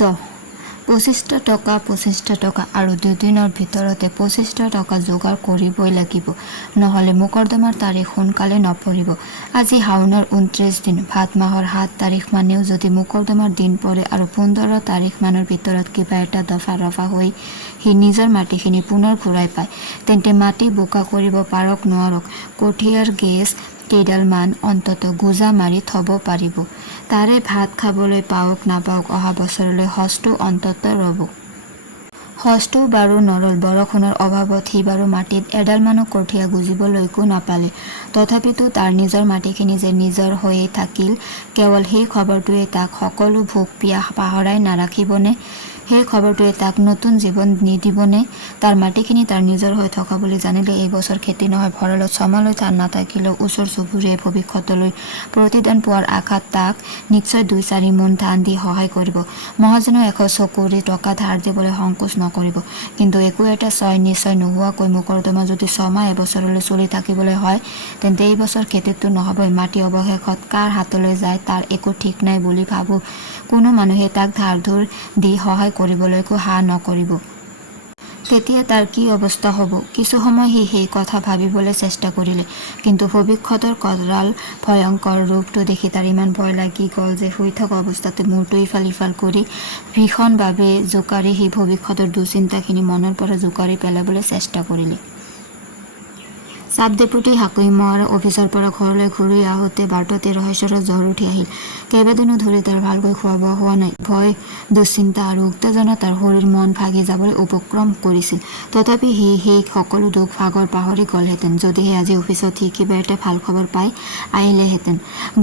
দ। পঁচিছটা টকা পঁচিছটা টকা আৰু দুদিনৰ ভিতৰতে পঁচিছটা টকা যোগাৰ কৰিবই লাগিব। নহ'লে মোকৰ্দমাৰ তাৰিখ সোনকালে নপৰিব। আজি শাওনৰ ঊনত্ৰিছ দিন। ভাদ মাহৰ সাত তাৰিখ মানেও যদি মোকৰ্দমাৰ দিন পৰে আৰু পোন্ধৰ তাৰিখ মানৰ ভিতৰত কিবা এটা দফা ৰফা হৈ সি নিজৰ মাটিখিনি পুনৰ ঘূৰাই পায়, তেন্তে মাটি বোকা কৰিব পাৰক, নোৱাৰক। কঠীয়াৰ গেছ কেইডালমান অন্তত গোজা মাৰি থ'ব পাৰিব। তাৰে ভাত খাবলৈ পাওক, নাপাওক, অহা বছৰলৈ সজটো অন্তত ৰ'ব। সজটো বাৰু নৰল, বৰষুণৰ অভাৱত সি বাৰু মাটিত এডালমানো কঠীয়া গুজিবলৈকো নাপালে। তথাপিতো তাৰ নিজৰ মাটিখিনি যে নিজৰ হৈয়ে থাকিল, কেৱল সেই খবৰটোৱে তাক সকলো ভোক পিয়াহ পাহৰাই নাৰাখিবনে? সেই খবৰটোৱে তাক নতুন জীৱন নিদিবনে তাৰ মাটিখিনি তাৰ নিজৰ হৈ থকা বুলি জানিলে এই বছৰ খেতি নহয়, ভঁৰালত ছমালৈ ধান নাথাকিলেও ওচৰ চুবুৰীয়াই ভৱিষ্যতলৈ প্ৰতিদান পোৱাৰ আশাত তাক নিশ্চয় দুই চাৰি মোন ধান দি সহায় কৰিব। মহাজনেও এশ চকুৰি টকা ধাৰ দিবলৈ সংকোচ নকৰিব। কিন্তু একো এটা ছয় নিশ্চয় নোহোৱাকৈ মোকৰ্দমা যদি ছমাহ এবছৰলৈ চলি থাকিবলৈ হয়, তেন্তে এই বছৰ খেতিটো নহ'বই। মাটি অৱশেষত কাৰ হাতলৈ যায় তাৰ একো ঠিক নাই বুলি ভাবোঁ। কোনো মানুহে তাক ধাৰ ধুৰ দি সহায় কৰিবলৈকো হা নকৰিব। তেতিয়া তাৰ কি অৱস্থা হ'ব? কিছু সময় সি সেই কথা ভাবিবলৈ চেষ্টা কৰিলে। কিন্তু ভৱিষ্যতৰ কৰাল ভয়ংকৰ ৰূপটো দেখি তাৰ ইমান ভয় লাগি গ'ল যে শুই থকা অৱস্থাতে মূৰটো ইফাল সিফাল কৰি ভীষণভাৱে জোকাৰি সি ভৱিষ্যতৰ দুশ্চিন্তাখিনি মনৰ পৰা জোকাৰি পেলাবলৈ চেষ্টা কৰিলে। চাব ডেপুটি হাকিমৰ অফিচৰ ঘৰলৈ ঘূৰি আহোঁতে বাটতে ৰহেশ্বৰৰ জ্বৰ উঠি আহিল। কেইবাদিনো ধৰি তাৰ ভালকৈ খোৱা বোৱা হোৱা নাই। ভয়, দুশ্চিন্তা আৰু উত্তেজনা তাৰ শৰীৰ মন ভাগি যাবলৈ উপক্ৰম কৰিছিল। তথাপি সি সেই সকলো দুখ ভাগৰ পাহৰি গ'লহেঁতেন, যদিহে আজি অফিচত সি কিবা এটা ভালো খবৰ পাই আহিলেহেঁতেন।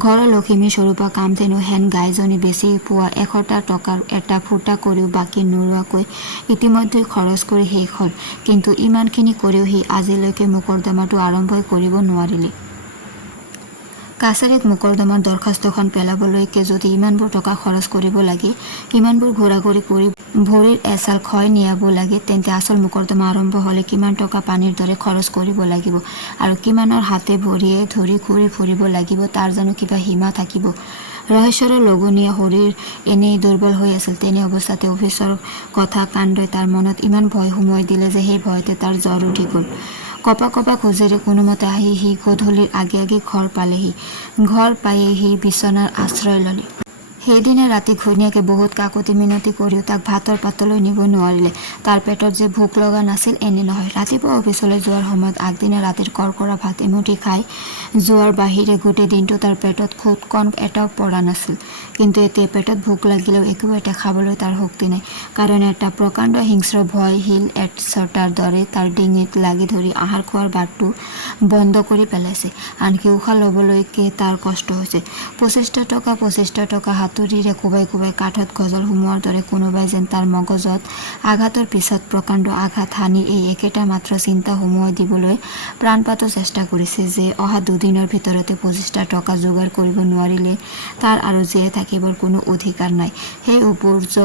ঘৰৰ লখিমী স্বৰূপা কামধেনু হেন গাইজনী বেছি পোৱা এশটা টকাৰ এটা ফুটা কৰিও বাকী নোৰোৱাকৈ ইতিমধ্যে খৰচ কৰি শেষ হ'ল। কিন্তু ইমানখিনি কৰিও সি আজিলৈকে মোকৰ্দমাটো আৰম্ভই কৰিব নোৱাৰিলে। কাছাৰীত মোকৰ্দমাৰ দৰখাস্তখন পেলাবলৈকে যদি ইমানবোৰ টকা খৰচ কৰিব লাগে, ইমানবোৰ ঘূৰা ঘূৰি কৰি ভৰিৰ এচাল ক্ষয় নিয়াব লাগে, তেন্তে আচল মোকৰ্দমা আৰম্ভ হ'লে কিমান টকা পানীৰ দৰে খৰচ কৰিব লাগিব আৰু কিমানৰ হাতে ভৰিয়ে ধৰি ঘূৰি ফুৰিব লাগিব তাৰ জানো কিবা সীমা থাকিব। ৰহেশ্বৰৰ লঘোণীয়া শৰীৰ এনেই দুৰ্বল হৈ আছিল। তেনে অৱস্থাতে অফিচৰ কথা কাণ্ডই তাৰ মনত ইমান ভয় সুমুৱাই দিলে যে সেই ভয়তে তাৰ জ্বৰ উঠি গ'ল। কপা কপা খোজেৰে কোনোমতে আহি সি গধূলিৰ আগে আগে ঘৰ পালেহি। ঘৰ পায়েই সি বিচনাৰ আশ্ৰয় ল'লে। সেইদিনা ৰাতি ঘৈণীয়েকে বহুত কাকতি মিনতি কৰিও তাক ভাতৰ পাতলৈ নিব নোৱাৰিলে। তাৰ পেটত যে ভোক লগা নাছিল, এনে নহয়। ৰাতিপুৱা অফিচলৈ যোৱাৰ সময়ত আগদিনা ৰাতিৰ কৰ্কৰা ভাত এমুঠি খাই যোৱাৰ বাহিৰে গোটেই দিনটো তাৰ পেটত খুদ কণ এটাও পৰা নাছিল। কিন্তু এতিয়া পেটত ভোক লাগিলেও একো এটা খাবলৈ তাৰ শক্তি নাই। কাৰণ এটা প্ৰকাণ্ড হিংস্ৰ ভয় শিল এটছটাৰ দৰে তাৰ ডিঙিত লাগি ধৰি আহাৰ খোৱাৰ বাটটো বন্ধ কৰি পেলাইছে। আনকি উশাহ ল'বলৈকে তাৰ কষ্ট হৈছে। পঁচিছটা টকা পঁচিছটা টকা হাতুৰিৰে কোবাই কোবাই কাঠত গজল সোমোৱাৰ দৰে কোনোবাই যেন তাৰ মগজত আঘাতৰ পিছত প্ৰকাণ্ড আঘাত সানি এই একেটা মাত্ৰ চিন্তা সুমুৱাই দিবলৈ প্ৰাণপাতো চেষ্টা কৰিছে যে অহা দুদিনৰ ভিতৰতে পঁচিছটা টকা যোগাৰ কৰিব নোৱাৰিলে তাৰ আৰু জীয়াই থাকিবৰ কোনো অধিকাৰ নাই। সেই উপৰ্য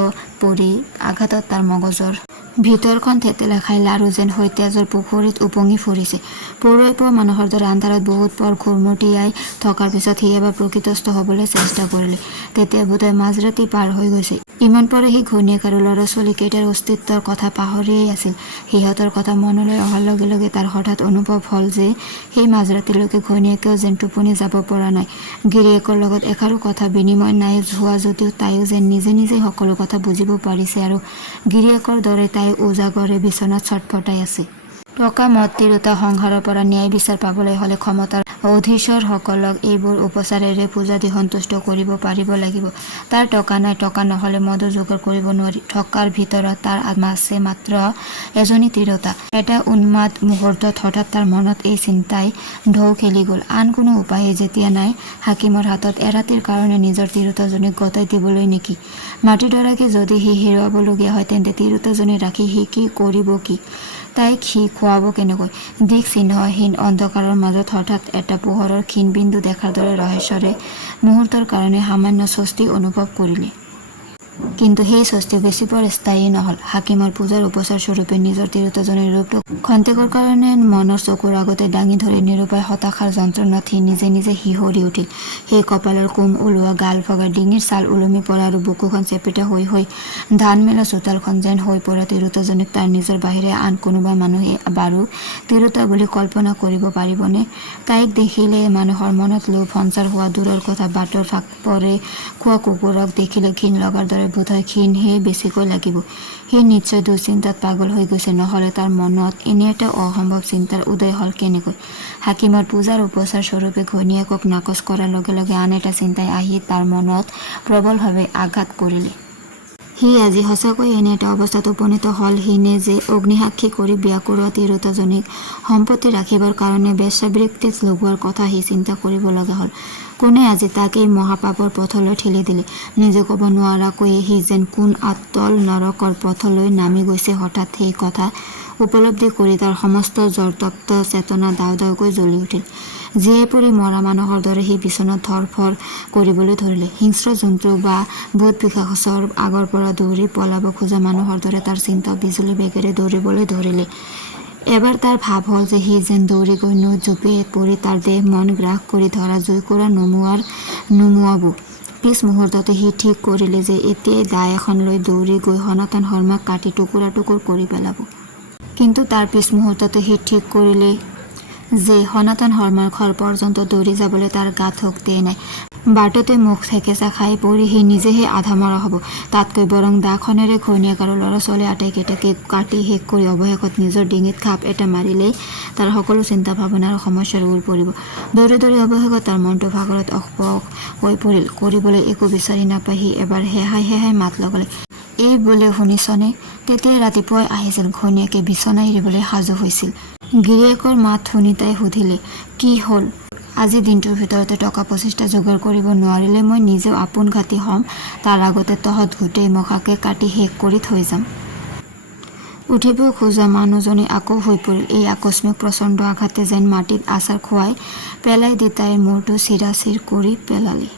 পৰি আঘাতত তাৰ মগজৰ ভিতৰখন থেতেলা খাই লাৰু যেন হৈ তেজৰ পুখুৰীত উপঙি ফুৰিছে। পৰুৱাই পোৱা মানুহৰ দৰে আন্ধাৰত বহুত পৰ ঘুৰমুটিয়াই থকাৰ পিছত সি এবাৰ প্ৰকৃতস্থ হ'বলৈ চেষ্টা কৰিলে। তেতিয়া বোধহয় মাজৰাতি পাৰ হৈ গৈছে। ইমান পৰে সি ঘৈণীয়েক আৰু ল'ৰা ছোৱালীকেইটাৰ অস্তিত্বৰ কথা পাহৰিয়েই আছিল। সিহঁতৰ কথা মনলৈ অহাৰ লগে লগে তাৰ হঠাৎ অনুভৱ হ'ল যে সেই মাজৰাতিলৈকে ঘৈণীয়েকেও যেন টোপনি যাব পৰা নাই। গিৰিয়েকৰ লগত এষাৰো কথা বিনিময় নাই হোৱা যদিও তাইও যেন নিজে নিজেই সকলো কথা বুজিব পাৰিছে আৰু গিৰিয়েকৰ দৰে তাই উজাগৰে বিচনাত ছটফটাই আছে। টকা মত তিৰোতা সংসাৰৰ পৰা ন্যায় বিচাৰ পাবলৈ হ'লে ক্ষমতাৰ অধীশ্বৰসকলক এইবোৰ উপচাৰেৰে পূজা দি সন্তুষ্ট কৰিব পাৰিব লাগিব। তাৰ টকা নাই, টকা নহ'লে মদো যোগাৰ কৰিব নোৱাৰি। থকাৰ ভিতৰত তাৰ আছে মাত্ৰ এজনী তিৰোতা। এটা উন্মাদ মুহূৰ্তত হঠাৎ তাৰ মনত এই চিন্তাই ঢৌ খেলি গ'ল। আন কোনো উপায়ে যেতিয়া নাই, হাকিমৰ হাতত এৰাতিৰ কাৰণে নিজৰ তিৰোতাজনীক গতাই দিবলৈ নেকি? মাটিডৰাকে যদি সি হেৰুৱাবলগীয়া হয়, তেন্তে তিৰোতাজনী ৰাখি সি কি কৰিব কি? তাইক সি খুৱাব কেনেকৈ? দিক চিহ্নহীন অন্ধকাৰৰ মাজত হঠাৎ এটা পোহৰৰ ক্ষীণবিন্দু দেখাৰ দৰে ৰহেশ্বৰে মুহূৰ্তৰ কাৰণে সামান্য স্বস্তি অনুভৱ কৰিলে। কিন্তু সেই স্বস্তি বেছি পৰ স্থায়ী নহ'ল। হাকিমৰ পূজাৰ উপচাৰ স্বৰূপে নিজৰ তিৰোতাজনীৰ ৰূপটো খন্তেকৰ কাৰণে মনৰ চকুৰ আগতে দাঙি ধৰি নিৰূপায় হতাশাৰ যন্ত্ৰণাত সি নিজে নিজে শিহৰি উঠিল। সেই কপালৰ কোম ওলোৱা গাল ভগা ডিঙিৰ ছাল ওলমি পৰা আৰু বুকুখন চেপিটা হৈ হৈ ধান মেলা চোতালখন যেন হৈ পৰা তিৰোতাজনীক তাৰ নিজৰ বাহিৰে আন কোনোবা মানুহে বাৰু তিৰোতা বুলি কল্পনা কৰিব পাৰিবনে? তাইক দেখিলে মানুহৰ মনত লোভ, সঞ্চাৰ হোৱা দূৰৰ কথা, বাটৰ ফাক পৰে, খোৱা কুকুৰক দেখিলে ঘিণ লগাৰ দৰে বোধহয় সেয়ে বেছিকৈ লাগিব। সি নিশ্চয় দুশ্চিন্তাত পাগল হৈ গৈছে, নহ'লে তাৰ মনত এনে এটা অসম্ভৱ চিন্তাৰ উদয় হ'ল কেনেকৈ? হাকিমৰ পূজাৰ উপচাৰ স্বৰূপে ঘৈণীয়েকক নাকচ কৰাৰ লগে লগে আন এটা চিন্তাই আহি তাৰ মনত প্ৰবলভাৱে আঘাত কৰিলে। সি আজি সঁচাকৈ এনে এটা অৱস্থাত উপনীত হ'ল। সি নে যে অগ্নিসাক্ষী কৰি বিয়া কৰোৱা তিৰোতাজনীক সম্পত্তি ৰাখিবৰ কাৰণে বেশ্যাবৃত্তিত লগোৱাৰ কথা সি চিন্তা কৰিব লগা হ'ল। কোনে আজি তাক এই মহাপাপৰ পথলৈ ঠেলি দিলে? নিজে ক'ব নোৱাৰাকৈয়ে সি যেন কোন আতল নৰকৰ পথলৈ নামি গৈছে। হঠাৎ সেই কথা উপলব্ধি কৰি তাৰ সমস্ত জৰতপ্ত চেতনা দাও দাওকৈ জ্বলি উঠিল। জীয়াই পৰি মৰা মানুহৰ দৰে সি বিচনাত ধৰফৰ কৰিবলৈ ধৰিলে। হিংস্ৰ জন্তু বা ভূত পিশাচৰ আগৰ পৰা দৌৰি পলাব খোজা মানুহৰ দৰে তাৰ চিন্তা বিজুলী বেগেৰে দৌৰিবলৈ ধৰিলে। এবাৰ তাৰ ভাৱ হ'ল যে সি যেন দৌৰি গৈ নৈত জুপি পৰি তাৰ দেহ মন গ্ৰাস কৰি ধৰা জুইকুৰা নুমুৱাৰ নুমুৱাব। পিছ মুহূৰ্ততে সি ঠিক কৰিলে যে এতিয়াই দাই এখন লৈ দৌৰি গৈ সনাতন শৰ্মাক কাটি টুকুৰা টুকুৰ কৰি পেলাব। কিন্তু তাৰ পিছ মুহূৰ্ততে সি ঠিক কৰিলে যে সনাতন শৰ্মাৰ ঘৰ পৰ্যন্ত দৌৰি যাবলৈ তাৰ গাত শক্তিয়েই নাই। বাটতে মুখ থেকেচা খাই পৰি সি নিজেহে আধা মৰা হ'ব। তাতকৈ বৰং দাখনেৰে ঘৈণীয়েক আৰু ল'ৰা ছোৱালী আটাইকেইটাকে কাটি শেষ কৰি অৱশেষত নিজৰ ডিঙিত খাপ এটা মাৰিলেই তাৰ সকলো চিন্তা ভাৱনা আৰু সমস্যাৰ ওৰ পৰিব। দৌৰি দৌৰি অৱশেষত তাৰ মনটো ভাগৰত অসপক হৈ পৰিল। কৰিবলৈ একো বিচাৰি নাপাই সি এবাৰ হেহাই হেহাই মাত লগালে। এই বোলে শুনিছনে? তেতিয়াই ৰাতিপুৱাই আহিছিল। ঘৈণীয়েকে বিচনা এৰিবলৈ সাজু হৈছিল। গিৰিয়েকৰ মাত শুনি তাই সুধিলে, কি হ'ল? আজি দিনটোৰ ভিতৰতে টকা পঁচিছটা যোগাৰ কৰিব নোৱাৰিলে মই নিজেও আপোন ঘাটি হ'ম। তাৰ আগতে তহঁত গোটেই মখাকে কাটি শেষ কৰি থৈ যাম। উঠিব খোজা মানুহজনী আকৌ হৈ পৰিল। এই আকস্মিক প্ৰচণ্ড আঘাতে যেন মাটিত আচাৰ খুৱাই পেলাই দি তাইৰ মূৰটো চিৰাচিৰ কৰি পেলালে।